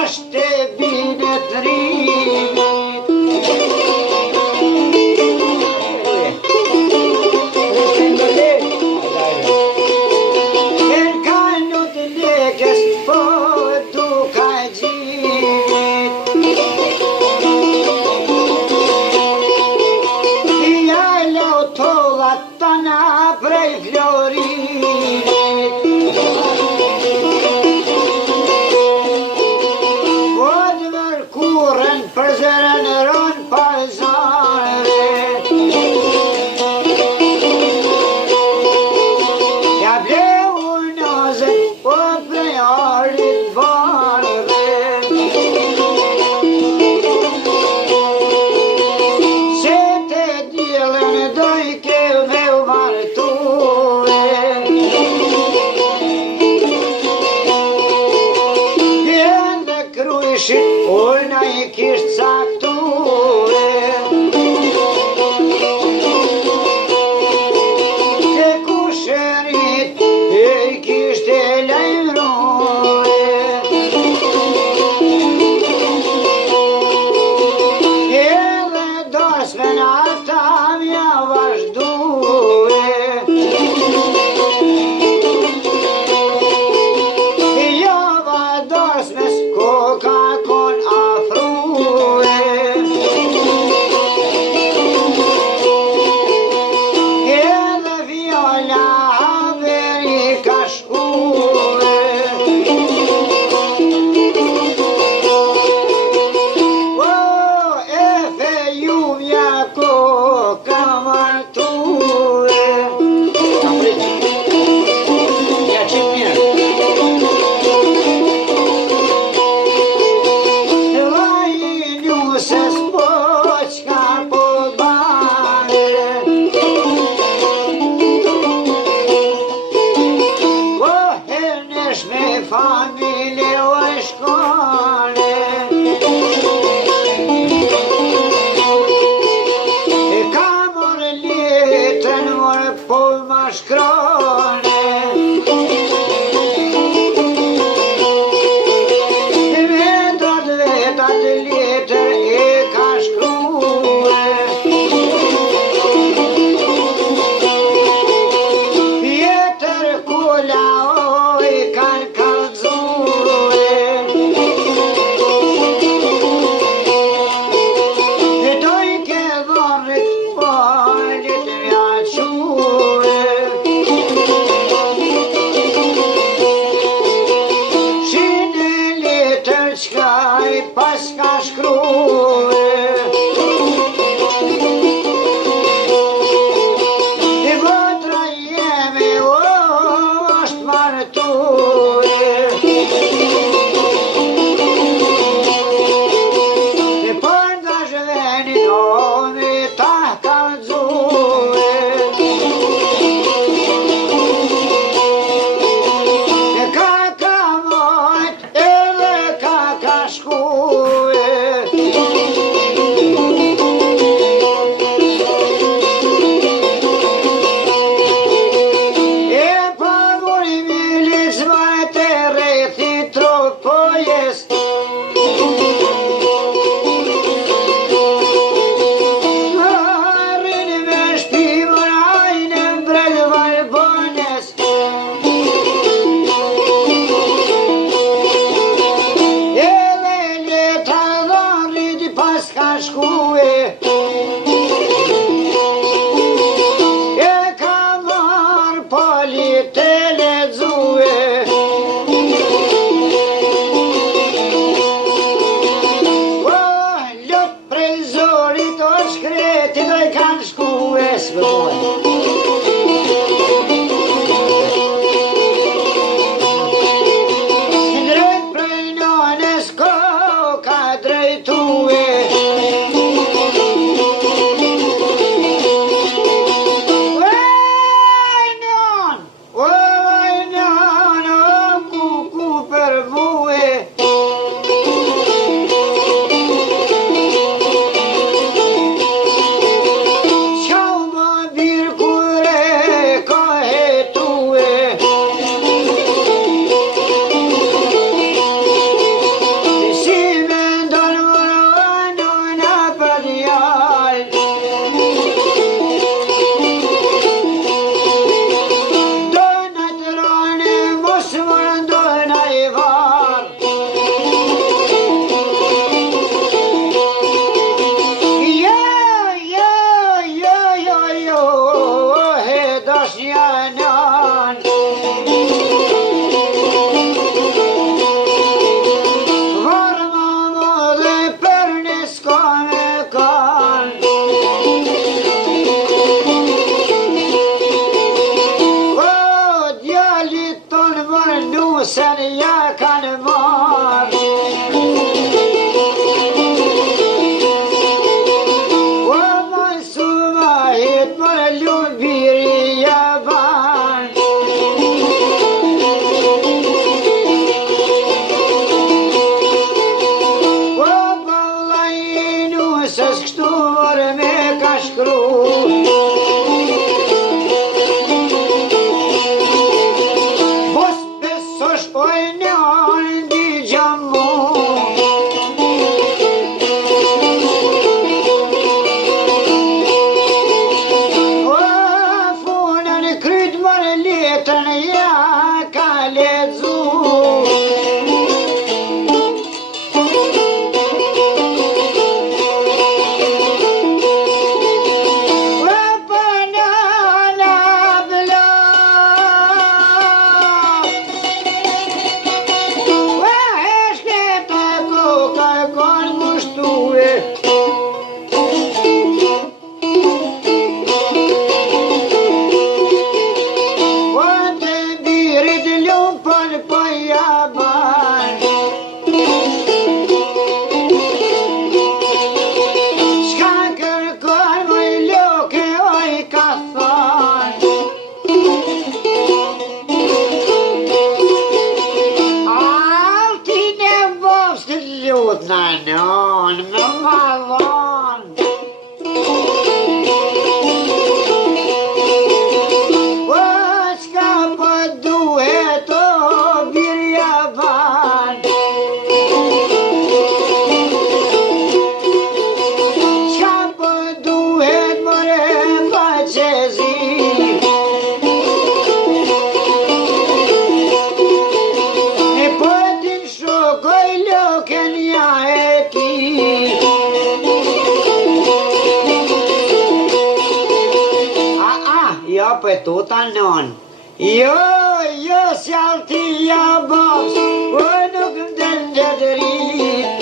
është e bine të rimit. En kallu të lekës, po duka gjimit. Ja lau tollat tana prej florinit. Për zërën rënë pazare. Ja bleu nazën, po prej arit varve. Se te djelën doj ke me u martue. Jende krujshit, ulna i kisht saktue. Ke kusherit e i kisht e lejmrue. Edhe dorsve në ata mja vazhdue. Jova dorsve s'ko ka kon afrue. Edhe viola haveri ka shkue. O, efe jumja ko ka martue. Ja qip mirë. Se s'po qka po bane. O hernesh me familje o e shkone. E ka morë litën morë po ma shkrone. E me dot vetat litër e ka shkrue. Vjetër kula o i kan kalzue. E doj ke dhorrit polit mja que. Shine litër qka i pas ka shkrue. E votra jemi o është martue. E për nga zhvenin o mi ta kalzue. E ka ka mojt edhe ka ka shkue. ja kanë marrë. O moj sumahit më lubiri ja banë. O vallajinu se s'kështu vërë me ka shkru. Tuta non. Jo, sjaltia babs, o nuk m'den gjëdërit.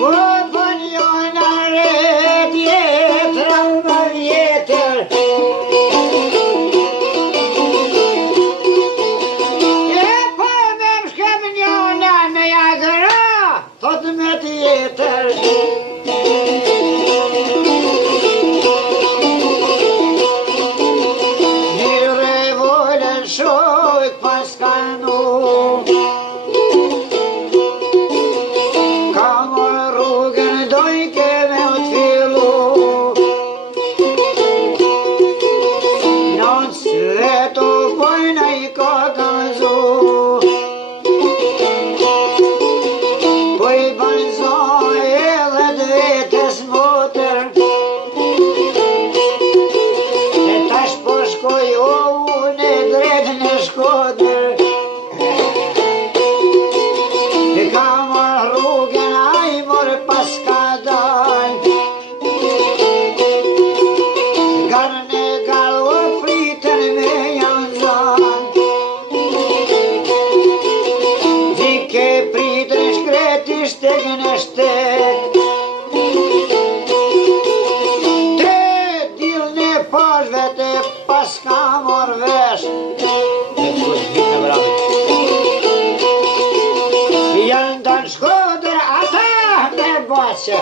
O për njona ret jetër, më vjetër. E për me m'shkem njona me jagra, thot me tjetër.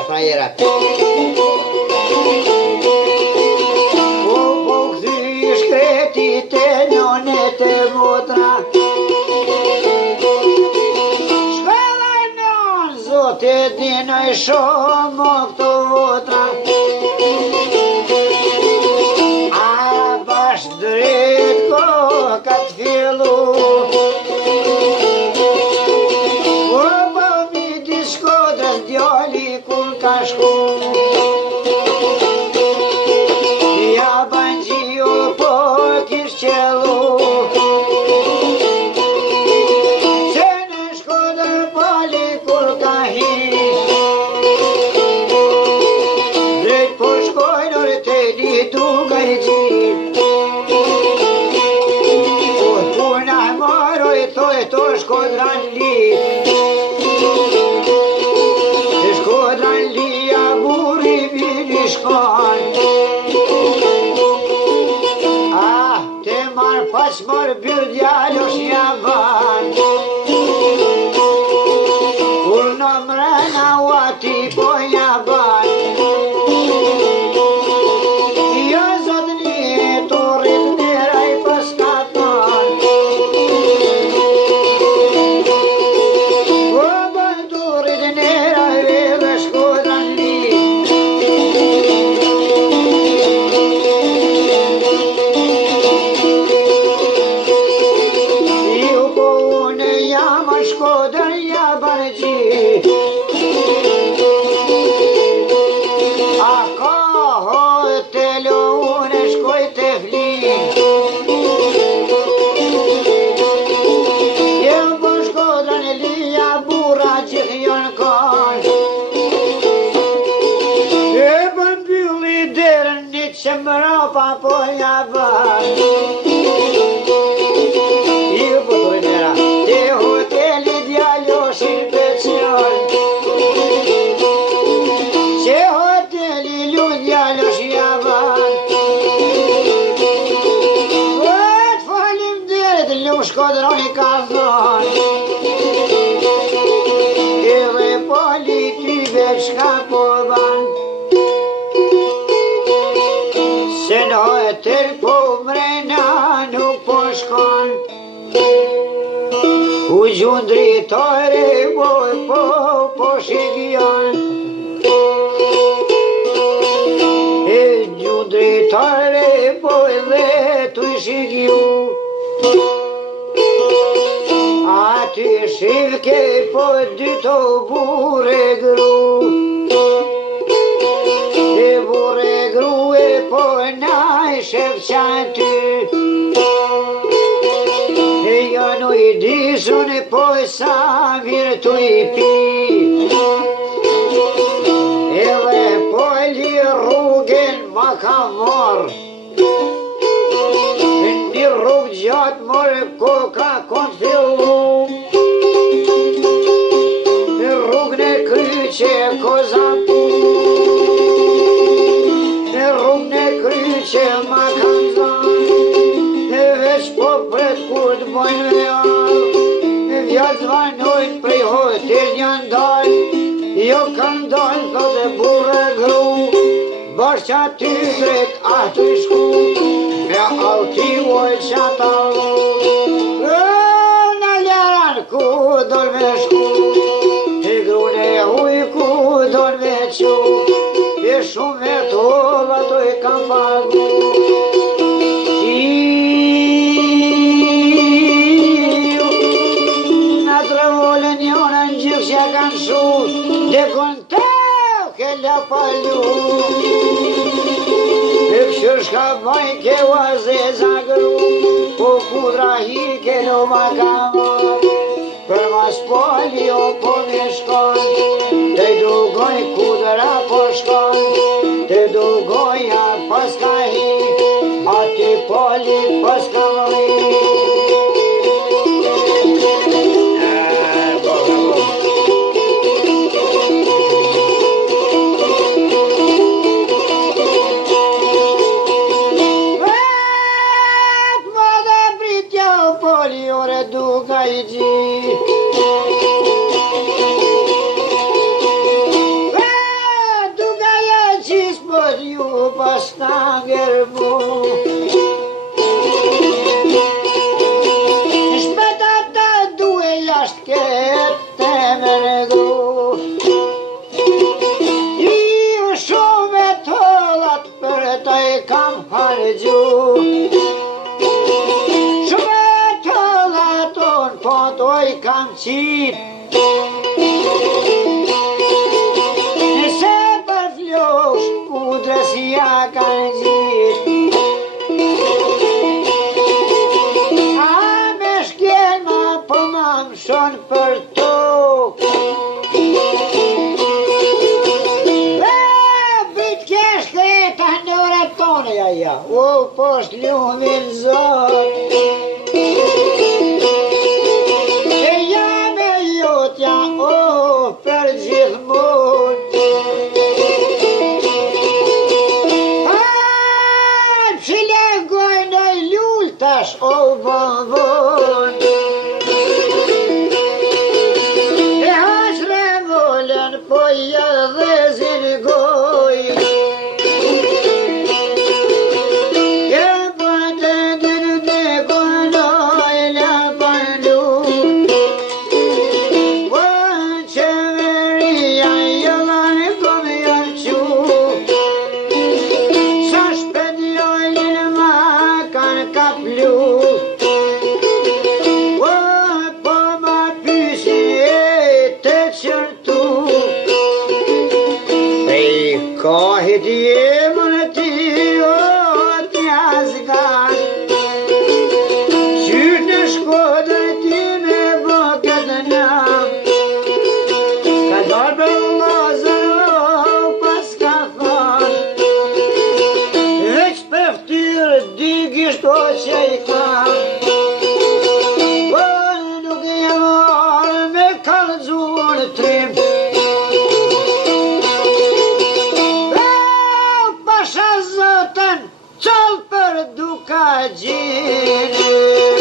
Frajera. O këthy shkretit e njonet e motra. Shkëllaj non, zote dinoj shumë këto votra. A bash drejt koka t'fillu. O bëmi diskodes djali ka shku. Ja bangjio po kish qelu. Se në Shkodër pali kur ka hi. Paçmor byr djalosh ja ban Kur në mrena u ati po ja ban Jo zotni të rrit nera I paskaton O bën të rrit nera I veve Shkodran li Shkodër ja bargji A ka hotelo unë shkoj të flin Jo për Shkodrën lija burra gjithjon kan E për mbylli derën një që mrapa po ja ban Jo për të rinera Te hoteli djaloshin pension Që hoteli lu djalosh javan Vët falim derit lu Shkodroni ka thon Edhe politive shka po ban Se në hotel po mrena nuk po shkon U gjundritare po shigjon E gjundritare po edhe tu shigju Aty shivke po dyto bure gru E bure gru e po naj shevqaty Nu I dishun po sa mirë tu I pi Edhe po li rrugën ma ka mor Një rrugë gjatë more koka kon fillu Rrugën e kryqe koza pu Rrugën e kryqe ma kanë zan Veç po pret kur të bojnë me Vjatë zvanojnë prej hotel janë dal Jo kanë dal thote burre gru Bashkë aty drejt aty shku Me auti voj qata Në ljaran ku dol me shku E grune huj ku dol me qu E shumë me tolla to I kam pagu Dhe kon teu ke la palu E këshërshka baj ke waze zagru Po kudra hi ke no makama Për mas poli o po me shkon Te dugoj kudra po shkon Te dugoja paska hi Ati poli paska hi Nëse për flosh kudrës ja kanë gjit A me shkjen ma po ma mshon për tok Brit kesh kreta në orat tone ja O posh ljumin zot për gjithmon Që legoj në lull tash o vëvon. E hashre volën po ja dhe zirgoj. E bëtë dyrë dhe konoj la palu. O qeveria jëllën kom jarqu. Sa shpet jojnë ma kanë kaplu. O po ma pysin e të qërtu. Prej kahit jemën ti o t'ja zgan. Qysh në Shkodër ti me bo këtë nam. Ka dalë për Lazër o pas ka than. Veç për ftyrë digisht o që i kam. O nuk e marë me kallëzuar trim. Pasha zotën qëllë për duka gjinë.